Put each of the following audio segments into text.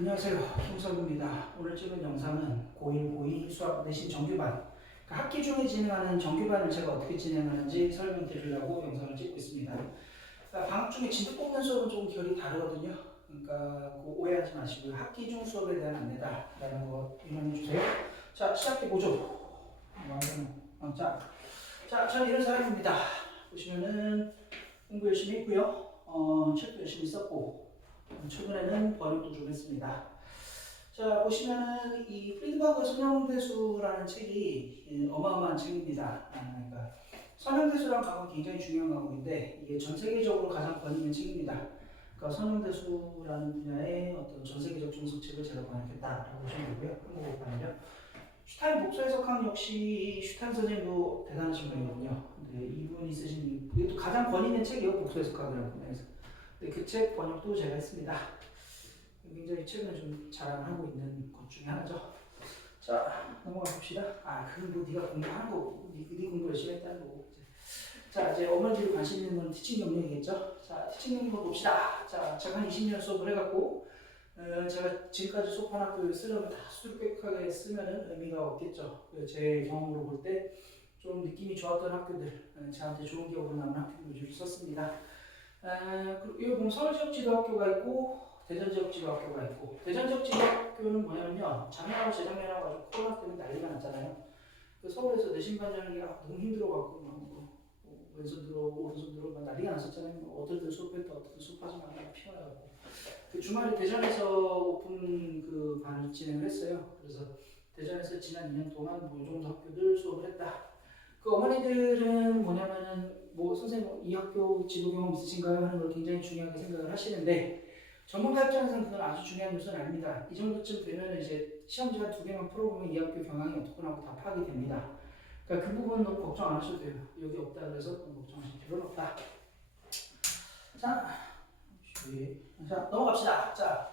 안녕하세요. 홍석입니다. 오늘 찍은 영상은 고1, 고2 수학 내신 정규반, 그러니까 학기 중에 진행하는 정규반을 제가 어떻게 진행하는지 설명드리려고 영상을 찍고 있습니다. 그러니까 방학 중에 진도 뽑는 수업은 조금 결이 다르거든요. 그러니까 오해하지 마시고요. 학기 중 수업에 대한 안내다라는 거 유념해 주세요. 자, 시작해보죠. 저는 이런 사람입니다. 보시면은 공부 열심히 했고요. 책도 열심히 썼고, 최근에는 번역도 좀 했습니다. 자, 보시면은 이 프리드버그 선형대수라는 책이 어마어마한 책입니다. 그러니까 선형대수라는 과목이 굉장히 중요한 과목인데 이게 전 세계적으로 가장 권위있는 책입니다. 그러니까 선형대수라는 분야의 어떤 전 세계적 종속책을 제가 번역했다라고 보시면 되고요. 한국어판은요. 슈타인 복수 해석학 역시 슈타인 선생님도 대단하신 분이거든요. 근데 이분이 쓰신 이것도 가장 권위있는 책이에요. 복수 해석학이라는 분야에서. 그 책 번역도 제가 했습니다. 굉장히 최근에 좀 자랑하고 있는 것 중에 하나죠. 자, 넘어가 봅시다. 그건 뭐 네가 공부하는 거고, 네 공부 열심히 했다는 거고. 자, 이제 어머니들이 관심 있는 건 티칭 경력이겠죠. 자, 티칭 경력 봅시다. 자, 제가 한 20년 수업을 해갖고, 제가 지금까지 수업한 학교 쓰려면 다 수두룩하게 쓰면은 의미가 없겠죠. 제 경험으로 볼 때 좀 느낌이 좋았던 학교들, 저한테 좋은 기억으로 남은 학교 위주로 썼습니다. 여기 보면 서울지역지도학교가 있고 대전지역지도학교가 있고, 대전지역지도학교는 뭐냐면요, 작년하고 재작년하고 아주 코로나 때문에 난리가 났잖아요. 서울에서 내신 반장이 너무 힘들어갖고 왼손 들어 오른손 들어 막 난리가 났었잖아요. 어떨 수업했다 어떨 수업하지 말라 피곤해갖고 그 주말에 대전에서 오픈 그 반을 진행을 했어요. 그래서 대전에서 지난 2년 동안 이 정도 학교들 수업을 했다. 그 어머니들은 뭐냐면은 선생님 이 학교 지도 경험 있으신가요? 하는 걸 굉장히 중요하게 생각을 하시는데, 전문가 입장에서는 그건 아주 중요한 요소는 아닙니다. 이 정도쯤 되면 이제 시험지가 2개만 풀어보면 이 학교 경향이 어떻구나 하고 다 파악이 됩니다. 그러니까 그 부분 너무 걱정 안 하셔도 돼요. 여기 없다 그래서 너무 걱정하실 필요는 없다. 자, 넘어갑시다. 자,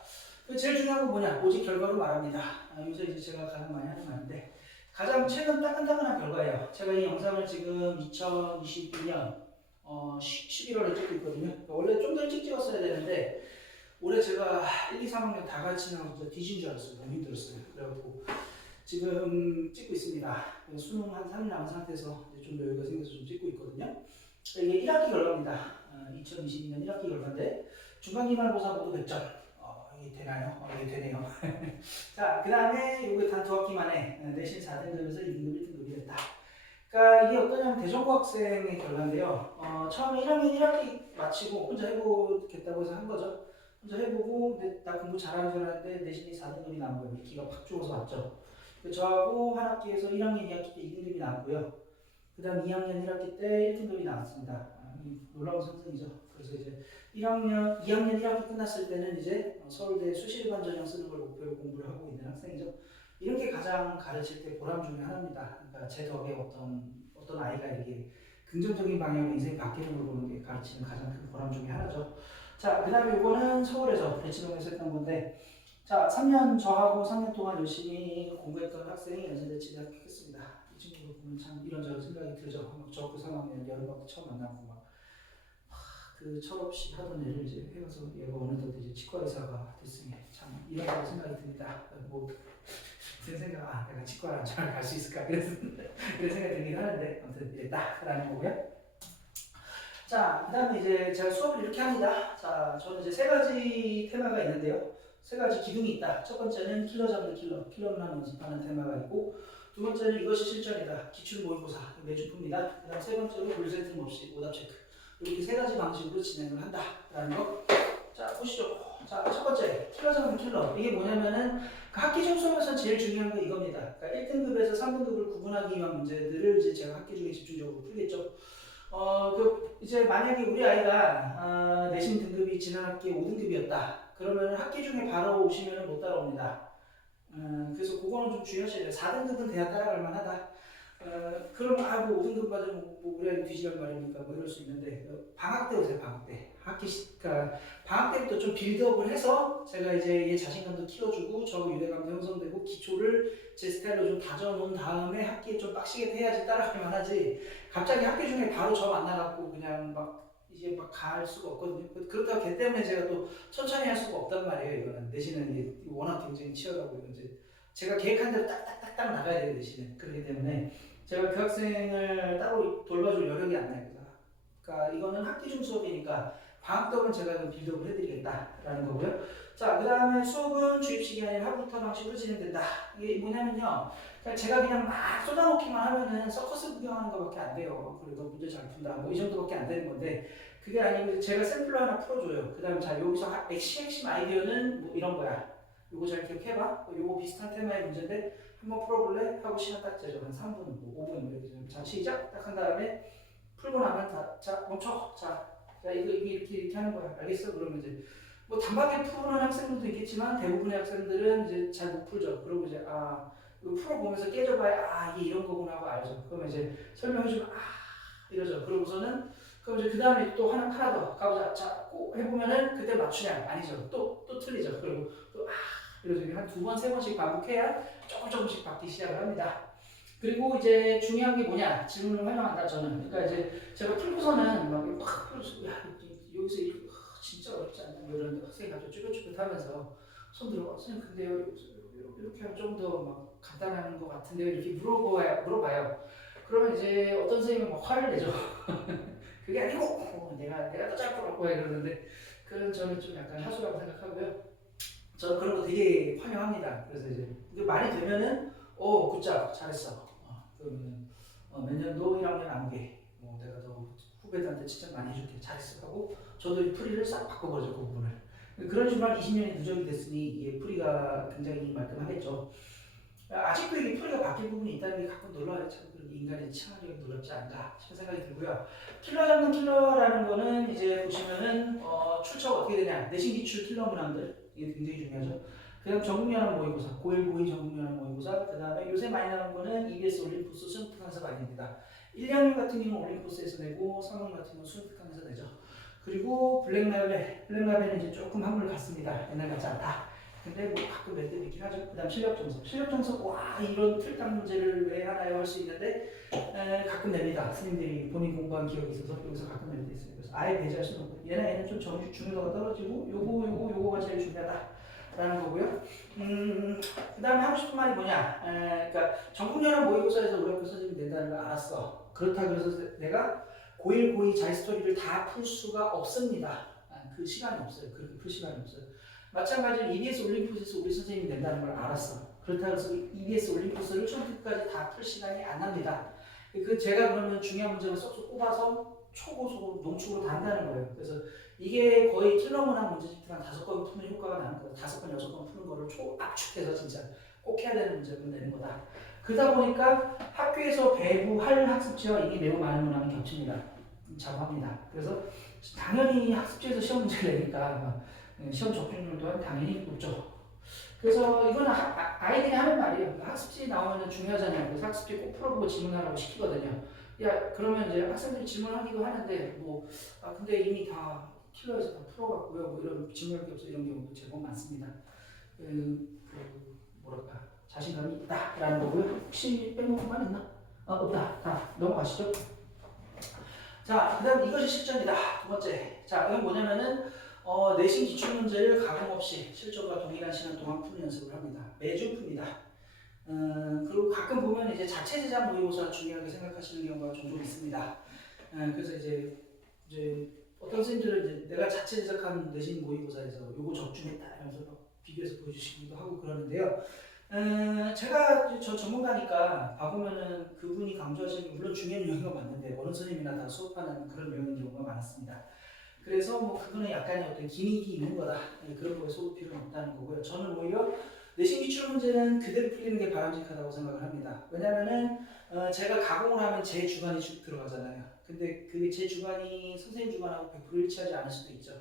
제일 중요한 건 뭐냐? 오직 결과로 말합니다. 요새 이제 제가 가장 많이 하는 말인데, 가장 최근 따끈따끈한 결과예요. 제가 이 영상을 지금 2022년 11월에 찍고 있거든요. 원래 좀 더 일찍 찍었어야 되는데 올해 제가 1, 2, 3학년 다 가르치느라고 진짜 뒤진 줄 알았어요. 너무 힘들었어요. 그래갖고 지금 찍고 있습니다. 수능 한 3일 남은 상태에서 좀 여유가 생겨서 좀 찍고 있거든요. 이게 1학기 결과입니다. 2022년 1학기 결과인데 중간기말고사 모두 100점. 이게 되나요? 이게 되네요. 자, 그 다음에 요게 단 2학기 만에 내신 4등급에서 2등급 1등급이 됐다. 그러니까 이게 어떠냐면 대전고 학생의 결과인데요. 처음에 1학년 1학기 마치고 혼자 해보겠다고 해서 한 거죠. 혼자 해보고 근데 나 공부 잘하는 줄 알았는데 내신이 4등급이 나온 거예요. 기가 팍 죽어서 왔죠. 저하고 한 학기에서 1학년 2학기 때 2등급이 나왔고요. 그 다음 2학년 1학기 때 1등급이 나왔습니다. 놀라운 상승이죠. 그래서 이제 2학년 1학기 끝났을 때는 이제 서울대 수시일반 전형 쓰는 걸 목표로 공부를 하고 있는 학생이죠. 이런 게 가장 가르칠 때 보람 중에 하나입니다. 그러니까 제 덕에 어떤 아이가 이렇게 긍정적인 방향으로 인생이 바뀌는 걸 보는 게 가르치는 가장 큰 보람 중에 하나죠. 자, 그 다음에 이거는 서울에서 대치동에서 했던 건데, 자, 3년 저하고 3년 동안 열심히 공부했던 학생이 연세대 치대학 했습니다. 이 친구들 보면 참 이런저런 생각이 들죠. 저학교 3학년 여름방학 처음 만나고 그 철없이 하던 일을 이제 해가서 얘가 어느덧 이제 치과 의사가 됐으니 참 이런 생각이 듭니다. 제 생각, 내가 치과를 잘 갈 수 있을까 그런 생각이 들긴 하는데 아무튼 이랬다라는 거고요. 자, 그 다음에 이제 제가 수업을 이렇게 합니다. 자, 저는 이제 3가지 테마가 있는데요. 3가지 기둥이 있다. 첫 번째는 킬러 잡는 킬러만 연습하는 테마가 있고, 두 번째는 이것이 실전이다. 기출 모의고사 매주 풉니다. 그 다음 세 번째로 볼센 틈없이 오답 체크. 이렇게 3가지 방식으로 진행을 한다라는 거. 자, 보시죠. 자, 첫 번째 킬러 잡는 킬러. 이게 뭐냐면은 그 학기 중 수업에서 제일 중요한 게 이겁니다. 그러니까 1등급에서 3등급을 구분하기 위한 문제들을 이제 제가 학기 중에 집중적으로 풀겠죠. 이제 만약에 우리 아이가 내신 등급이 지난 학기에 5등급이었다. 그러면 학기 중에 바로 오시면 못 따라옵니다. 그래서 그거는 좀 주의하셔야 돼요. 4등급은 돼야 따라갈 만하다. 그럼 뭐 5등급 맞으면 우리 아이 뒤지란 말입니까? 이럴 수 있는데 방학 때 오세요. 방학 때. 그러니까 방학 때부터 좀 빌드업을 해서 제가 이제 얘 자신감도 키워주고 저 유대감도 형성되고 기초를 제 스타일로 좀 다져놓은 다음에 학기에 좀 빡시게 해야지 따라갈 만하지. 갑자기 학기 중에 바로 저 만나갖고 그냥 막 이제 막 갈 수가 없거든요. 그렇다고 걔 때문에 제가 또 천천히 할 수가 없단 말이에요. 이거는 대신에 이제 워낙 경쟁이 치열하고 이제 제가 계획한 대로 딱딱딱딱 나가야 돼요. 대신에 그렇기 때문에 제가 그 학생을 따로 돌봐줄 여력이 안 나요. 그러니까 이거는 학기 중 수업이니까 방학 때는 제가 빌드업을 해드리겠다라는 거고요. 자, 그 다음에 수업은 주입식이 아니라 하부터 방식으로 진행된다. 이게 뭐냐면요. 그러니까 제가 그냥 막 쏟아놓기만 하면은 서커스 구경하는 것밖에 안 돼요. 그리고 문제 잘 푼다. 뭐 이 정도밖에 안 되는 건데 그게 아니고 제가 샘플로 하나 풀어줘요. 그 다음 자 여기서 핵심 아이디어는 뭐 이런 거야. 요거 잘 기억해봐. 요거 비슷한 테마의 문제인데 한번 풀어볼래? 하고 시간 딱 재죠. 한 3분, 뭐 5분 이렇게 좀. 자 시작 딱 한 다음에 풀고 나면 자 멈춰. 자 이거 이렇게 하는 거야. 알겠어? 그러면 이제 뭐 단박에 푸는 학생들도 있겠지만 대부분의 학생들은 이제 잘 못 풀죠. 그러고 이제 이거 풀어보면서 깨져봐야 이게 이런 거구나 하고 알죠. 그러면 이제 설명해주면 이러죠. 그러고서는 그럼 이제 그 다음에 또 하나 더 가보자. 자, 꼭 해보면은 그때 맞추냐? 아니죠. 또 틀리죠. 그리고 또 이러죠. 한 2번, 3번씩 반복해야 조금씩 바뀌기 시작을 합니다. 그리고 이제 중요한 게 뭐냐? 질문을 활용한다 저는. 그러니까 이제 제가 풀고서는 막 풀어서 여기서 이렇게 진짜 어렵지 않나? 뭐 이런 학생이 갑자기 쭈뼛쭈뼛하면서 손 들어. 선생님 근데요 이렇게 하면 좀 더 막 간단한 것 같은데요. 이렇게 물어봐요. 그러면 이제 어떤 선생님은 막 화를 내죠. 그게 아니고 내가 더 잘 풀었고 이러는데 그런 저는 좀 약간 하수라고 생각하고요. 저 그런 거 되게 환영합니다. 그래서 이제 이게 말이 되면은 굿잡 잘했어. 그러면 몇 년도 1학년 안개 뭐 내가 더 후배들한테 칭찬 많이 해줄게. 잘했어 하고 저도 이 풀이를 싹 바꿔버리죠. 그 부분을. 그런 식으로 한 20년이 누적이 됐으니 이게 풀이가 굉장히 말끔하겠죠. 아직도 이게 풀이가 바뀔 부분이 있다는 게 가끔 놀라워요. 참 인간의 창의력이 놀랍지 않나 싶은 생각이 들고요. 킬러 잡는 킬러라는 거는 이제 보시면은 출처가 어떻게 되냐. 내신 기출 킬러 문항들 이게 굉장히 중요하죠. 그다음 전국연합 모의고사, 고1, 고2 전국연합 모의고사. 그다음에 요새 많이 나오는 거는 EBS 올림푸스 수능 특강서가 아닙니다. 1학년 같은 경우는 올림푸스에서 내고 3학년 같은 경우는 수능 특강에서 내죠. 그리고 블랙라벨은 이제 조금 한물 갔습니다. 옛날 같지 않다. 근데 뭐 가끔 몇 대 있긴 하죠. 그 다음 실력점수 이런 틀딱 문제를 왜 하나요 할 수 있는데 가끔 냅니다. 스님들이 본인 공부한 기억이 있어서 여기서 가끔 낼 때 있어요. 그래서 아예 배제할 수는 없고 얘는 좀 중요도가 떨어지고 요거가 제일 중요하다라는 거고요. 그 다음에 하고 싶은 말이 뭐냐. 그러니까 전국연합 모의고사에서 우리 학교 선생님이 낸다는 걸 알았어. 그렇다고 해서 내가 고1, 고2 자기스토리를 다 풀 수가 없습니다. 그 시간이 없어요. 그렇게 풀 시간이 없어요. 마찬가지로 EBS 올림푸스에서 우리 선생님이 낸다는 걸 알았어. 그렇다고 해서 EBS 올림푸스를 처음부터까지 다 풀 시간이 안 납니다. 제가 그러면 중요한 문제를 쏙쏙 꼽아서 초고속 농축으로 다 한다는 거예요. 그래서 이게 거의 킬러문항 문제집들 한 5번 푸는 효과가 나는 거예요. 5번, 6번 푸는 거를 압축해서 진짜 꼭 해야 되는 문제를 내는 거다. 그러다 보니까 학교에서 배부할 학습지와 이게 매우 많은 문항이 겹칩니다. 작업합니다. 그래서 당연히 학습지에서 시험 문제를 내니까 시험 적중률 또한 당연히 높죠. 그래서 이거는 아이들이 하는 말이에요. 학습지 나오면 중요하잖아요. 그래서 학습지 꼭 풀어보고 질문하라고 시키거든요. 야, 그러면 이제 학생들이 질문하기도 하는데, 근데 이미 다 킬러에서 다 풀어갔고요. 뭐 이런 질문할 게 없어. 이런 경우도 제법 많습니다. 뭐랄까, 자신감이 있다라는 거고요. 혹시 빼먹은 거 있나? 없다. 다 넘어가시죠. 자, 그 다음 이것이 실전이다. 두 번째. 자, 이건 뭐냐면은, 내신 기출문제를 가감 없이 실전과 동일한 시간 동안 푸는 연습을 합니다. 매주 풉니다. 그리고 가끔 보면 이제 자체 제작 모의고사 중요하게 생각하시는 경우가 종종 있습니다. 그래서 이제 어떤 선생님들은 이제 내가 자체 제작한 내신 모의고사에서 요거 적중했다 이러면서 비교해서 보여주시기도 하고 그러는데요. 제가 저 전문가니까 봐보면은 그분이 강조하시는 게 물론 중요한 요인가 맞는데 어느 선생님이나 다 수업하는 그런 요인 경우가 많았습니다. 그래서 뭐 그거는 약간의 어떤 기믹이 있는 거다. 그런 거에 속을 필요는 없다는 거고요. 저는 오히려 내신 기출 문제는 그대로 풀리는 게 바람직하다고 생각을 합니다. 왜냐면은 제가 가공을 하면 제 주관이 들어가잖아요. 근데 그게 제 주관이 선생님 주관하고 100% 일치하지 않을 수도 있죠.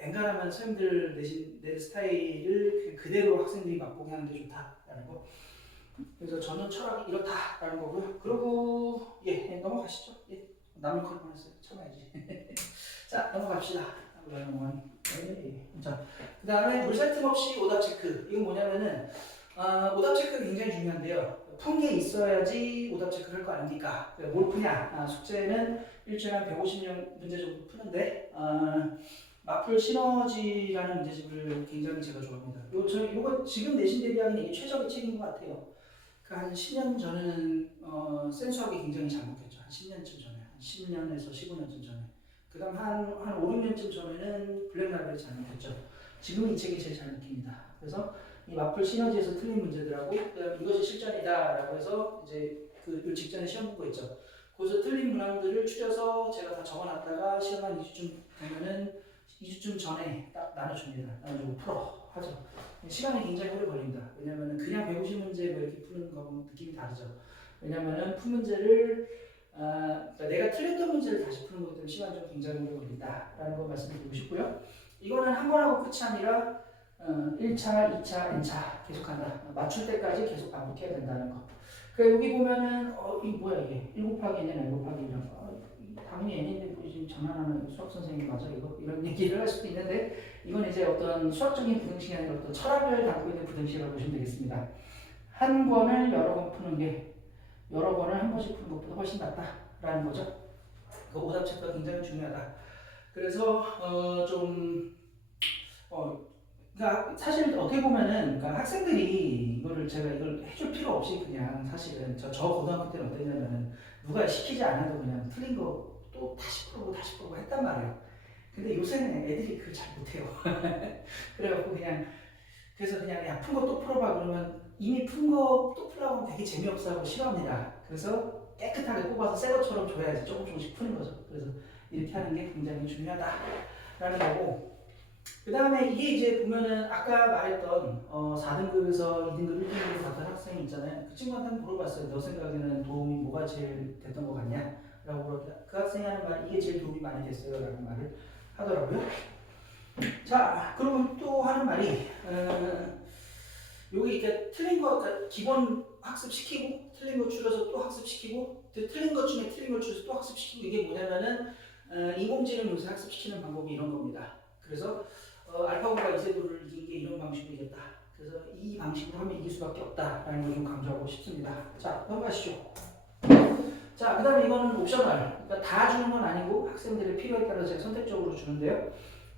엔간하면 선생님들 내 스타일을 그대로 학생들이 맛보게 하는 게 좋다라는 거. 그래서 저는 철학이 이렇다라는 거고요. 그리고 넘어가시죠. 남을 걸 뻔했어요. 참아야지. 자, 넘어갑시다. 자, 그 다음에 물살 틈 없이 오답 체크. 이건 뭐냐면은 오답 체크가 굉장히 중요한데요. 푼 게 있어야지 오답 체크를 할 거 아닙니까? 뭘 푸냐? 숙제는 일주일에 한 150명 문제 정도 푸는데 마플 시너지라는 문제집을 굉장히 제가 좋아합니다. 요거 지금 내신 대비하기는 이게 최적의 책인 것 같아요. 한 10년 전에는 센수학이 굉장히 잘 먹혔죠. 한 10년쯤 전에, 한 10년에서 15년쯤 전에. 그다음 한 5, 6년쯤 전에는 블랙라벨이 잘 먹혔죠. 지금은 이 책이 제일 잘 먹힙니다. 그래서 이 마플 시너지에서 틀린 문제들하고 그다음 이것이 실전이다라고 해서 이제 그 직전에 시험 보고 있죠. 거기서 틀린 문항들을 추려서 제가 다 적어놨다가 시험 한 2주쯤 되면은 2주쯤 전에 딱 나눠줍니다. 나눠주고 풀어 하죠. 시간이 굉장히 오래 걸립니다. 왜냐하면 그냥 150문제 뭐 이렇게 푸는 거하고 느낌이 다르죠. 왜냐하면 푼 문제를 그러니까 내가 틀렸던 문제를 다시 푸는 거기 때문에 시간이 좀 굉장히 오래 걸린다라는 거 말씀드리고 싶고요. 이거는 한 번 하고 끝이 아니라 1차, 2차, N차 계속한다. 맞출 때까지 계속 반복해야 된다는 거. 그러니까 여기 보면은 이 뭐야 이게 1 곱하기 N이나 2 곱하기 1이랑 당연히 N인데 뭐 지금 장난하는 수학 선생님 맞아 이거? 이런 얘기를 할 수도 있는데 이건 이제 어떤 수학적인 부등식이 아니라 어떤 철학을 담고 있는 부등식이라고 보시면 되겠습니다. 한 권을 여러 번 푸는 게 여러 권을 한 번씩 푸는 것보다 훨씬 낫다라는 거죠. 그 오답 체크가 굉장히 중요하다. 그래서 그러니까 사실 어떻게 보면은 그러니까 학생들이 제가 이걸 해줄 필요 없이 그냥 사실은 저 고등학교 때는 어땠냐면은 누가 시키지 않아도 그냥 틀린 거 또 다시 풀고 했단 말이에요. 근데 요새는 애들이 그걸 잘 못해요. 그래갖고 그래서 그냥 야 푼 거 또 풀어봐 그러면 이미 푼 거 또 풀라고 하면 되게 재미없어하고 싫어합니다. 그래서 깨끗하게 뽑아서 새 것처럼 줘야지 조금씩 푸는 거죠. 그래서 이렇게 하는 게 굉장히 중요하다라는 거고. 그 다음에 이게 이제 보면은 아까 말했던 4등급에서 2등급, 1등급으로 갔던 학생이 있잖아요. 그 친구한테 한번 물어봤어요. 너 생각에는 도움이 뭐가 제일 됐던 것 같냐? 라고 물었더니 그 학생이 하는 말이 이게 제일 도움이 많이 됐어요. 라는 말을 하더라고요. 자, 그러면 또 하는 말이 여기 이렇게 틀린 거 그러니까 기본 학습시키고 틀린 거 줄여서 또 학습시키고 틀린 것 중에 틀린 걸 줄여서 또 학습시키고 이게 뭐냐면은 인공지능 요새 학습시키는 방법이 이런 겁니다. 그래서 알파고가 이세돌을 이긴 게 이런 방식으로 이겼다. 그래서 이 방식으로 하면 이길 수밖에 없다라는 걸 좀 강조하고 싶습니다. 자, 넘어가시죠. 자, 그 다음에 이거는 옵셔널. 그러니까 다 주는 건 아니고 학생들의 필요에 따라 제가 선택적으로 주는데요.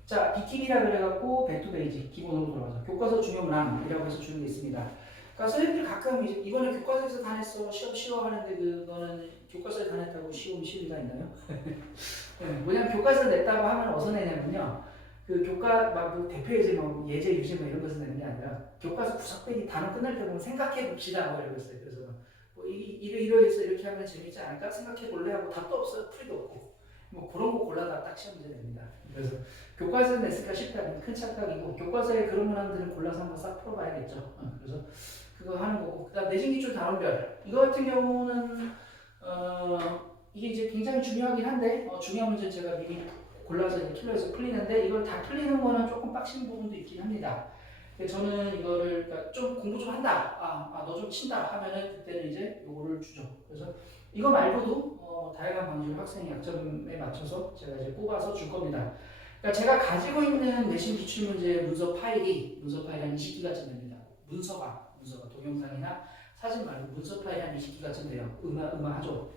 자, BTB라 그래갖고 백투베이지 기본으로 돌아가서 교과서 중요문항이라고 해서 주는 게 있습니다. 그러니까 선생님들 가끔 이번에 교과서에서 다 냈어 시험 쉬워하는데 그거는 교과서에 다 냈다고 쉬울 리가 있나요? 뭐냐면 교과서 냈다고 하면 어디서 내냐면요. 그 교과 막 대표예제 뭐 예제 유제 뭐 이런 것을 내는 게 아니라 교과서 구석배기 단어 끝날 때 보면 생각해 봅시다 뭐 이러고 있어요. 그래서 뭐 이러해서 이렇게 하면 재밌지 않을까 생각해 볼래 하고 답도 없어요. 풀이도 없고 뭐 그런 거 골라다가 딱 시험 문제 냅니다. 그래서 교과서에 냈으니까 쉽다. 큰 착각이고 교과서에 그런 문항들을 골라서 한번 싹 풀어봐야겠죠. 그래서 그거 하는 거고 그다음 내신기출 단원별 이거 같은 경우는 이게 이제 굉장히 중요하긴 한데 중요한 문제 제가 미리 골라서 이제 툴러에서 풀리는데 이걸 다 풀리는 거는 조금 빡친 부분도 있긴 합니다. 저는 이거를 그러니까 좀 공부 좀 한다, 너 좀 친다 하면은 그때는 이제 요거를 주죠. 그래서 이거 말고도 다양한 방식으로 학생의 약점에 맞춰서 제가 이제 뽑아서 줄 겁니다. 그러니까 제가 가지고 있는 내신 기출 문제 문서 파일이 한 20기가쯤 됩니다. 문서가 동영상이나 사진 말고 문서 파일이 한 20기가쯤 돼요. 음화하죠.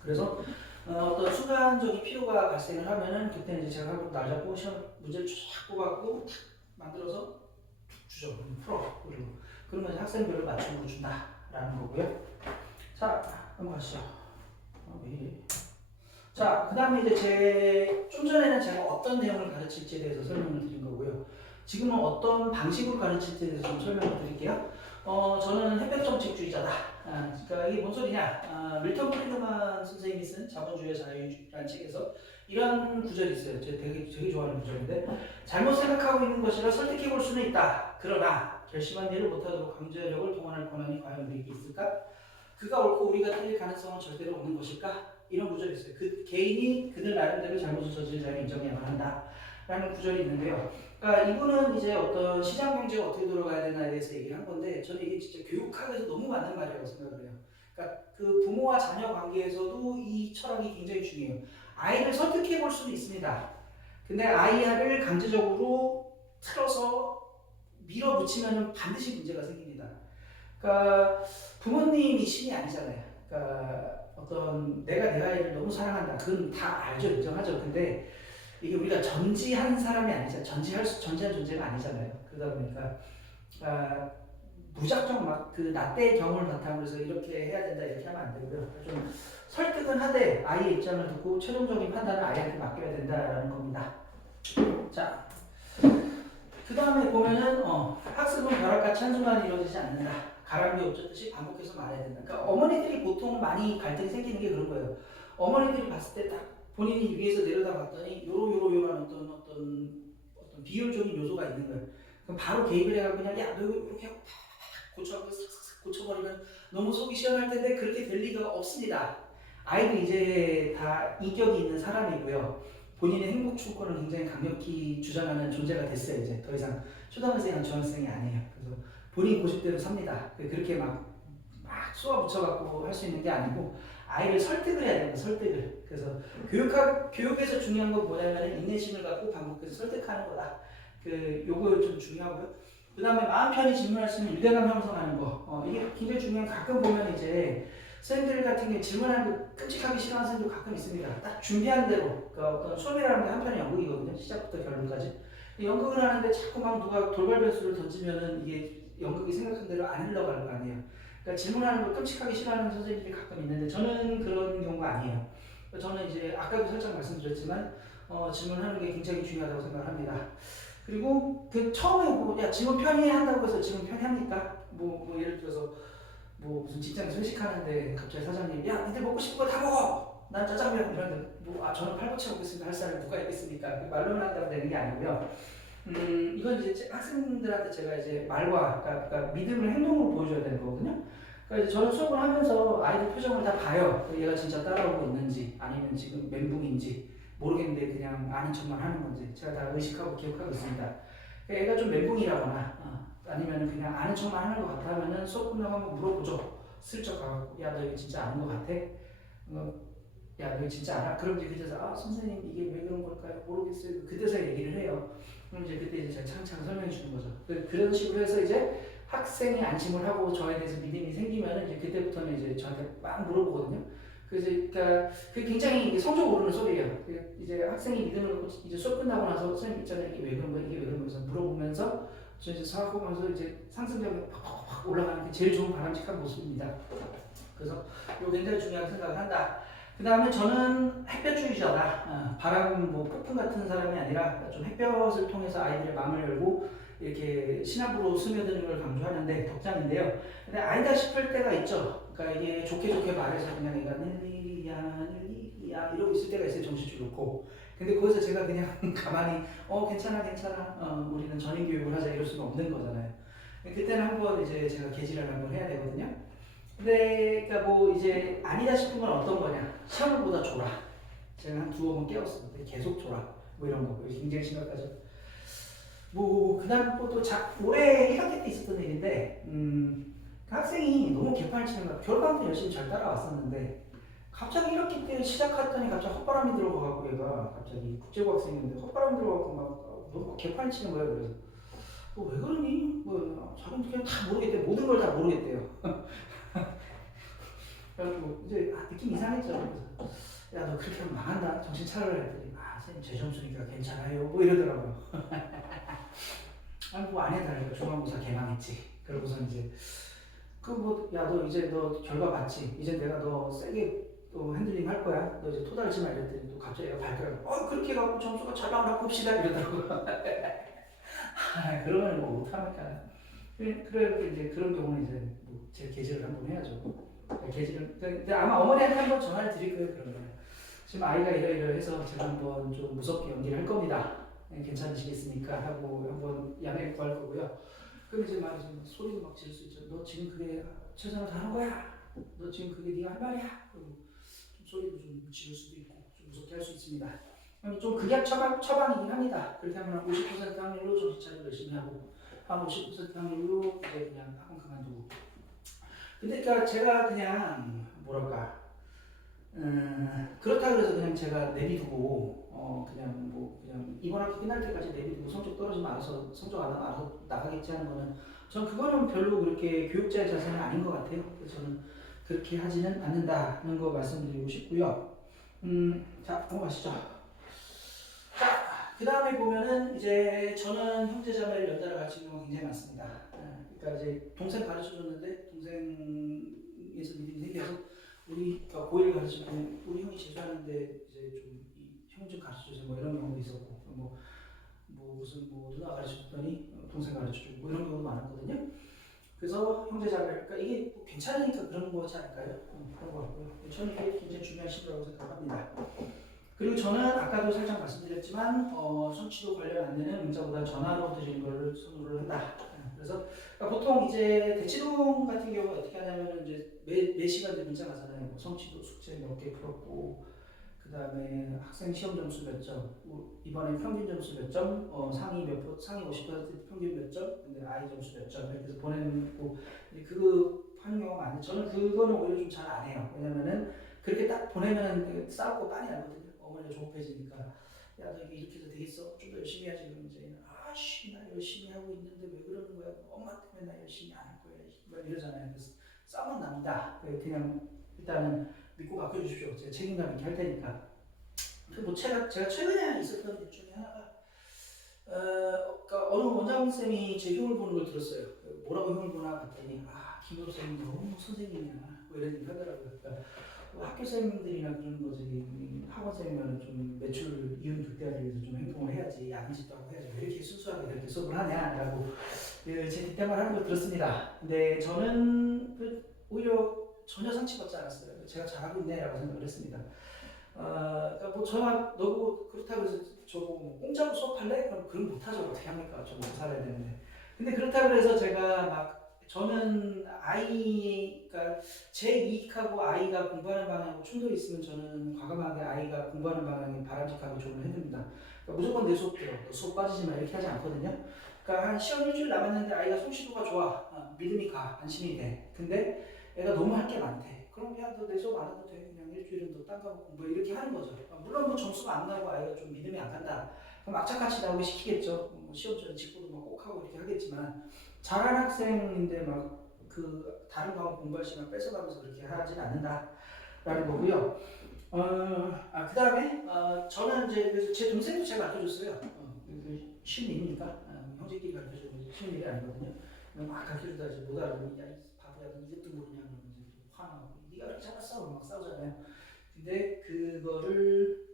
그래서 어떤 순간적인 필요가 발생을 하면은 그때 이제 제가 하고 날 잡고 시험 문제를 쫙 뽑아갖고 탁 만들어서 주죠. 풀어. 그러면 학생별로 맞춤으로 준다라는 거고요. 자, 넘어가시죠. 자, 그 다음에 이제 좀 전에는 제가 어떤 내용을 가르칠지에 대해서 설명을 드린 거고요. 지금은 어떤 방식으로 가르칠지에 대해서 좀 설명을 드릴게요. 저는 햇볕정책주의자다. 그러니까 이게 뭔 소리냐? 밀턴 프리드만 선생님이 쓴 자본주의와 자유주의라는 책에서 이런 구절이 있어요. 제가 되게 좋아하는 구절인데 잘못 생각하고 있는 것이라 설득해 볼 수는 있다. 그러나 결심한 일을 못하도록 강제력을 동원할 권한이 과연 우리에게 있을까? 그가 옳고 우리가 틀릴 가능성은 절대로 없는 것일까? 이런 구절이 있어요. 그 개인이 그들 나름대로 잘못을 저지른 자를 인정해야만 한다. 라는 구절이 있는데요. 그러니까 이분은 이제 어떤 시장 경제가 어떻게 돌아가야 되나에 대해서 얘기를 한 건데 저는 이게 진짜 교육학에서 너무 맞는 말이라고 생각을 해요. 그러니까 그 부모와 자녀 관계에서도 이 철학이 굉장히 중요해요. 아이를 설득해 볼 수는 있습니다. 근데 아이를 강제적으로 틀어서 밀어붙이면 반드시 문제가 생깁니다. 그러니까 부모님이 신이 아니잖아요. 그러니까 어떤 내가 내 아이를 너무 사랑한다. 그건 다 알죠, 인정하죠. 근데 이게 우리가 전지한 사람이 아니잖아요. 전지한 존재가 아니잖아요. 그러다 보니까 아, 무작정 막 그 나때의 경험을 바탕으로 해서 이렇게 해야 된다 이렇게 하면 안 되고요. 좀 설득은 하되 아이의 입장을 듣고 최종적인 판단을 아이한테 맡겨야 된다라는 겁니다. 자, 그 다음에 보면은 학습은 벼락같이 한순간에 이루어지지 않는다. 가랑비 옷젓듯이 반복해서 말해야 된다. 그러니까 어머니들이 보통 많이 갈등이 생기는 게 그런 거예요. 어머니들이 봤을 때 딱 본인이 위에서 내려다 봤더니 요런 어떤 비효율적인 요소가 있는 거예요. 그럼 바로 개입을 해가지고 그냥 야 너 이렇게 하고 고쳐갖고 싹싹 고쳐버리면 너무 속이 시원할 텐데 그렇게 될 리가 없습니다. 아이도 이제 다 인격이 있는 사람이고요. 본인의 행복 추구권을 굉장히 강력히 주장하는 존재가 됐어요. 이제 더 이상 초등학생이나 중학생이 아니에요. 그래서 본인 고집대로 삽니다. 그렇게 막 쏘아 붙여갖고 할 수 있는 게 아니고 아이를 설득을 해야 됩니다. 설득을. 그래서 교육에서 중요한 건 뭐냐면 인내심을 갖고 반복해서 설득하는 거다. 요거 좀 중요하고요. 그 다음에 마음 편히 질문할 수 있는 유대감 형성하는 거. 이게 굉장히 중요한 가끔 보면 이제 선생님들 같은 경우에 질문하는 거 끔찍하게 싫어하는 선생님도 가끔 있습니다. 딱 준비한 대로 어떤 수업이라는 게 한편의 연극이거든요. 시작부터 결론까지. 연극을 하는데 자꾸 막 누가 돌발 변수를 던지면은 이게 연극이 생각한 대로 안 흘러가는 거 아니에요. 그러니까 질문하는 걸 끔찍하게 싫어하는 선생님들이 가끔 있는데 저는 그런 경우가 아니에요. 저는 이제 아까도 살짝 말씀드렸지만 질문하는 게 굉장히 중요하다고 생각합니다. 그리고 그 처음에 야 질문 편히 한다고 해서 질문 편히 합니까? 예를 들어서 무슨 직장에서 회식하는데 갑자기 사장님 야 니들 먹고 싶은 거 다 먹어 난 짜장면 이러는데 저는 팔보채 먹겠습니다 할 사람이 누가 있겠습니까? 말로만 한다고 되는 게 아니고요. 이건 이제 학생들한테 제가 이제 말과 그러니까 믿음을 행동으로 보여줘야 되는 거거든요. 그러니까 저는 수업을 하면서 아이들 표정을 다 봐요. 얘가 진짜 따라오고 있는지 아니면 지금 멘붕인지 모르겠는데 그냥 아는 척만 하는 건지 제가 다 의식하고 기억하고 있습니다. 그러니까 얘가 좀 멘붕이라거나 아니면 그냥 아는 척만 하는 것 같아 하면은 수업 끝나고 한번 물어보죠. 슬쩍 가고 야 너 이거 진짜 아는 것 같아? 야 너 이거 진짜 알아? 그럼 이제 그때서 선생님 이게 왜 그런 걸까요? 모르겠어요. 그때서 얘기를 해요. 그럼 이제 그때 이제 제가 차근차근 설명해 주는 거죠. 그런 식으로 해서 이제 학생이 안심을 하고 저에 대해서 믿음이 생기면은 이제 그때부터는 이제 저한테 막 물어보거든요. 그래서 그러니까 그게 굉장히 성적 오르는 소리예요. 이제 학생이 믿음을 갖고 이제 수업 끝나고 나서 선생님 있잖아요. 이게 왜 그런 거야? 이게 왜 그런 거야? 물어보면서 저 이제 생각하면서 이제 상승력이 팍팍팍 올라가는 게 제일 좋은 바람직한 모습입니다. 그래서 이거 굉장히 중요하게 생각을 한다. 그 다음에 저는 햇볕주의자다. 바람 폭풍 같은 사람이 아니라 좀 햇볕을 통해서 아이들의 마음을 열고 이렇게 신압으로 스며드는 걸 강조하는데 덕장인데요. 근데 아니다 싶을 때가 있죠. 그러니까 이게 좋게 말해서 그냥 얘가 늘리야 이러고 있을 때가 있어요. 정신줄 놓고. 근데 거기서 제가 그냥 가만히 괜찮아 우리는 전인 교육을 하자 이럴 수는 없는 거잖아요. 그때는 한번 이제 제가 개지를 한번 해야 되거든요. 근데 그러니까 이제 아니다 싶은 건 어떤 거냐? 시험을 보다 졸아. 제가 한 두어 번 깨웠어요. 계속 졸아. 이런 거. 굉장히 심각하죠. 그다음 또 올해 1학기 때 있었던 일인데 그 학생이 너무 개판을 치는 거야. 겨울방학 때 열심히 잘 따라왔었는데 갑자기 1학기 때 시작했더니 갑자기 헛바람이 들어가고 얘가 갑자기 국제고 학생인데 헛바람 들어가고 막 너무 개판을 치는 거예요. 그래서 왜 그러니? 자기는 그냥 다 모르겠대. 모든 걸 다 모르겠대요. 그래가지고 이제 느낌 이상했죠. 그래서 야 너 그렇게 하면 망한다. 정신 차려라 했더니 선생님 제 점수니까 괜찮아요. 이러더라고요. 아니 안 해달라니까 중간고사 개망했지. 그러고서 이제 야 너 이제 너 결과 봤지? 이제 내가 너 세게 핸들링 할 거야. 너 이제 토달지 마 이랬더니 또 갑자기 얘가 발표를 그렇게 갖고 점수가 잘 나오나 봅시다 이러더라고요. 그러면 못하니까. 그래 이제 그런 경우는 이제 제 계제를 한번 해야죠. 계제를 근데 아마 어머니한테 한번 전화를 드릴 거예요. 그러면 지금 아이가 이러해서 제가 한번 좀 무섭게 연기를 할 겁니다. 괜찮으시겠습니까? 하고 한번 양해 구할 거고요. 그럼 이제 소리도 막 지를 수 있죠. 너 지금 그게 최선을 다하는 거야? 너 지금 그게 네가 할 말이야? 그리고 좀 소리도 좀 지를 수도 있고 좀 무섭게 할 수 있습니다. 좀 극약 처방이긴 합니다. 그렇게 하면 50% 확률로 정신 차리고 열심히 하고 한 50% 확률로 이제 그냥 학원 그만두고. 근데 그러니까 제가 그냥 그렇다 그래서 그냥 제가 내비두고 그냥 이번 학기 끝날 때까지 내비두고 성적 떨어지면 알아서 성적 안 나면 알아서 나가겠지 하는 거는 전 그거는 별로 그렇게 교육자의 자세는 아닌 것 같아요. 그래서 저는 그렇게 하지는 않는다는 거 말씀드리고 싶고요. 자, 넘어가시죠. 자, 그 다음에 보면은 이제 저는 형제자매를 연달아 가르치는 경우가 굉장히 많습니다. 그러니까 이제 동생 가르쳐줬는데 동생에서 믿음이 생겨서 우리 그러니까 고1 가르칠 때 우리 형이 재수하는데 이제 좀 형 좀 가르쳐주세요 뭐 이런 경우도 있었고 무슨 누나 가르쳐줬더니 동생 가르쳐주고 뭐 이런 경우도 많았거든요. 그래서 형제자매 그러니까 이게 뭐 괜찮으니까 그런 거지 않을까요? 그런 거 같고요. 저는 이게 굉장히 중요한 시도라고 생각합니다. 그리고 저는 아까도 살짝 말씀드렸지만 성취도 관련 안내는 문자보다 전화로 드리는 것을 선호를 한다. 그래서 그러니까 보통 이제 대치동 같은 경우 어떻게 하냐면 이제 매 시간 이제 문자 가잖아요. 뭐 성취도 숙제 몇 개 풀었고 그 다음에 학생 시험 점수 몇 점, 이번에 평균 점수 몇 점, 상위 50% 평균 몇 점, 근데 아이 점수 몇 점, 이렇게 해서 보내고 그거 하는 경우가 많은데 저는 그거는 오히려 좀 잘 안 해요. 왜냐면은 그렇게 딱 보내면 싸우고 빤히 나거든요. 어머니가 조급해지니까 야 너 이렇게 해서 되겠어? 좀 더 열심히 해야지. 그러면 이제 아씨 나 열심히 하고 있는데 왜 그러는 거야? 엄마 때문에 나 열심히 안 할 거야. 막 이러잖아요. 그래서 싸우면 납니다. 그냥 일단은 믿고 맡겨주십시오. 제가 책임감 있게 할 테니까. 뭐 제가 최근에 있었던 일 중에 하나가 그러니까 어느 원장 쌤이 제 흉을 보는 걸 들었어요. 뭐라고 흉을 보나 봤더니 김효 쌤이 너무 선생님이야. 뭐 이런 얘기 하더라고요. 그러니까 뭐 학교 쌤들이나 그런 거지 학원 쌤이면 좀 매출 이윤 극대화를 위해서 좀 행동을 해야지 야근 집도 하고 해야지 왜 이렇게 순수하게 이렇게 수업을 하냐라고 제 뒷담화를 하는 걸 들었습니다. 근데 저는 오히려 전혀 상처받지 않았어요. 제가 잘하고 있네라고 생각을 했습니다. 그러니까 뭐 저가 너무 그렇다고 해서 저보고 뭐 공짜로 수업할래? 그럼 못하죠. 어떻게 합니까? 저 먹고 살아야 되는데. 근데 그렇다고 해서 제가 막 저는 그러니까 제 이익하고 아이가 공부하는 방향하고 충돌이 있으면 저는 과감하게 아이가 공부하는 방향이 바람직하게 조언을 해줍니다. 그러니까 무조건 내 수업 들어. 너 수업 빠지지 마. 이렇게 하지 않거든요. 그러니까 한 시험 일주일 남았는데 아이가 솜씨도가 좋아. 믿음이 가. 안심이 돼. 근데 애가 너무 할 게 많대. 그럼 야 너 내 수업 안 해도 돼. 그냥 일주일은 너 딴 과목 공부해. 이렇게 하는 거죠. 물론 뭐 점수가 안 나고 아이가 좀 믿음이 안 간다. 그럼 악착같이 나오게 시키겠죠. 뭐 시험 전에 직구도 막 꼭 하고 이렇게 하겠지만 잘하는 학생인데 막 그 다른 과목 공부할 시간 뺏어가면서 그렇게 하진 않는다라는 거고요. 그 다음에 저는 이제 그래서 제 동생도 제가 가르쳐줬어요. 쉬운 일이니까 형제끼리 가르쳐주는 쉬운 일이 아니거든요. 막 가르쳐주다 이제 못 알아보니 야 바보야 너 이것도 모르냐 그러면 이제 화나고 네가 그렇게 잘났어 막 싸우잖아요. 근데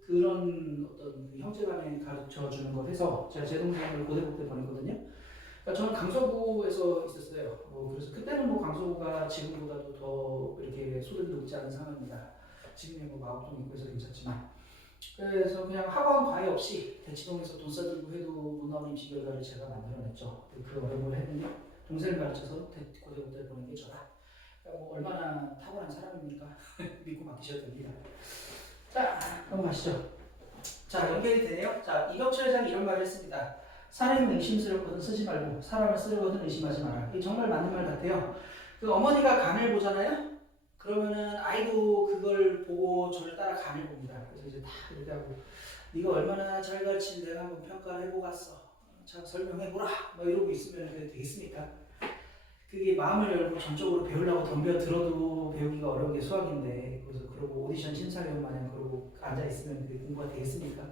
그런 어떤 그 형제간에 가르쳐 주는 걸 해서 제가 제 동생을 고등부 때 보냈거든요. 그러니까 저는 강서구에서 있었어요. 그래서 그때는 뭐 강서구가 지금보다도 더 이렇게 소득이 높지 않은 상황입니다. 지금이 뭐 마곡동 있고 해서 괜찮지만. 그래서 그냥 학원 과외 없이 대치동에서 돈 써들고 해도 못 나오는 임시 결과를 제가 만들어냈죠. 그 어려움을 했는데 동생을 가르쳐서 고등부 때 보낸 게 저다. 그러니까 뭐 얼마나 탁월한 사람입니까? 믿고 맡기셔도 됩니다. 자, 넘어가시죠. 자, 연결이 되네요. 자, 이병철 회장이 이런 말을 했습니다. 사람은 의심스럽거든 쓰지 말고 사람을 쓰려거든 의심하지 마라. 이게 정말 맞는 말 같아요. 그 어머니가 간을 보잖아요. 그러면은 아이도 그걸 보고 저를 따라 간을 봅니다. 그래서 이제 다 이렇게 하고 네가 얼마나 잘 가르치는 내가 한번 평가를 해보고 갔어. 자, 설명해보라. 뭐 이러고 있으면 그게 되겠습니까? 그게 마음을 열고 전적으로 배우려고 덤벼 들어도 배우기가 어려운 게 수학인데 그래서 그러고 오디션 심사위원 마냥 그러고 앉아있으면 그게 공부가 되겠습니까?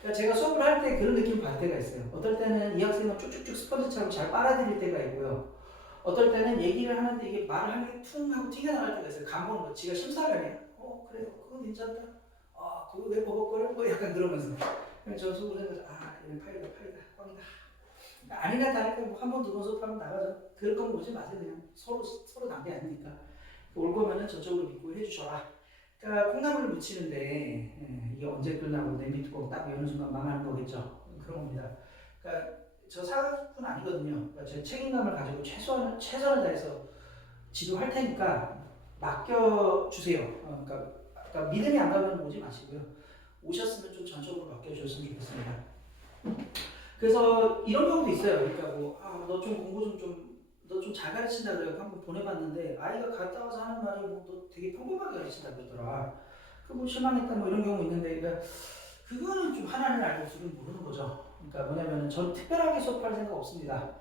그러니까 제가 수업을 할 때 그런 느낌을 받을 때가 있어요. 어떨 때는 이 학생은 쭉쭉쭉 스펀지처럼 잘 빨아들일 때가 있고요. 어떨 때는 얘기를 하는데 이게 말을 하는 게 퉁 하고 튀겨나갈 때가 있어요. 간 보는 거. 지가 심사위원이에요. 그래 그건 괜찮다. 그거 왜 버벅거려? 뭐 약간 그러면서. 저 속으로 생각해서 얘는 파이다 꽝이다. 아니나 다를까 뭐한 번, 두 번 수업하면 나가죠. 그럴 거면 오지 마세요. 그냥 서로 낭비 아니니까. 올 거면은 저쪽으로 믿고 해주셔라. 그러니까 콩나물을 무치는데 이게 언제 끝나고 냄비 뚜껑 딱 여는 순간 망하는 거겠죠. 그런 겁니다. 그러니까 저 사학은 아니거든요. 그러니까 제 책임감을 가지고 최선을 다해서 지도할 테니까 맡겨주세요. 그러니까 믿음이 안 가면 오지 마시고요. 오셨으면 좀 전적으로 맡겨주셨으면 좋겠습니다. 그래서 이런 경우도 있어요. 그러니까 너 좀 공부 너 좀 잘 가르친다 그래요. 한번 보내봤는데 아이가 갔다 와서 하는 말이 너 되게 평범하게 가르친다 그러더라. 뭐 실망했다 뭐 이런 경우 있는데 그러니까 그거는 좀 하나를 알고 둘은 모르는 거죠. 그러니까 뭐냐면은 전 특별하게 수업할 생각 없습니다.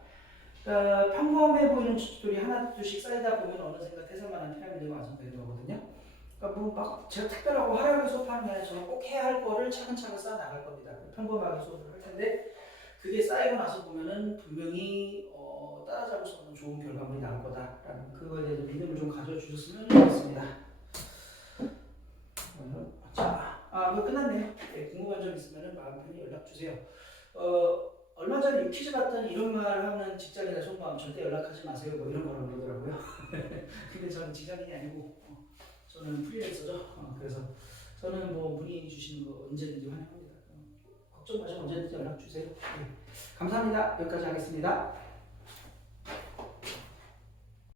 그러니까 평범해 보이는 주춧돌이 하나 둘씩 쌓이다 보면 어느샌가 태산만한 피라미드가 완성되는 거거든요. 그러니까 뭐 막 제가 특별하고 화려하게 수업하는 게 아니라 저는 꼭 해야 할 거를 차근차근 쌓아 나갈 겁니다. 평범하게 수업을 할 텐데 그게 쌓이고 나서 보면은 분명히 따라잡을 수 없는 좋은 결과물이 나올 거다라는 그거에 대해서 믿음을 좀 가져주셨으면 좋겠습니다. 자, 이거 끝났네요. 네, 궁금한 점 있으면 마음 편히 연락 주세요. 얼마 전에 유퀴즈 봤더니 이런 말 하는 직장인의 속마음 절대 연락하지 마세요. 뭐 이런 거라고 그러더라고요. 근데 저는 직장인이 아니고 저는 프리랜서죠. 그래서 저는 뭐 문의 주시는 거 언제든지 환영합니다. 걱정 마시고 언제든지 연락 주세요. 네. 감사합니다. 여기까지 하겠습니다.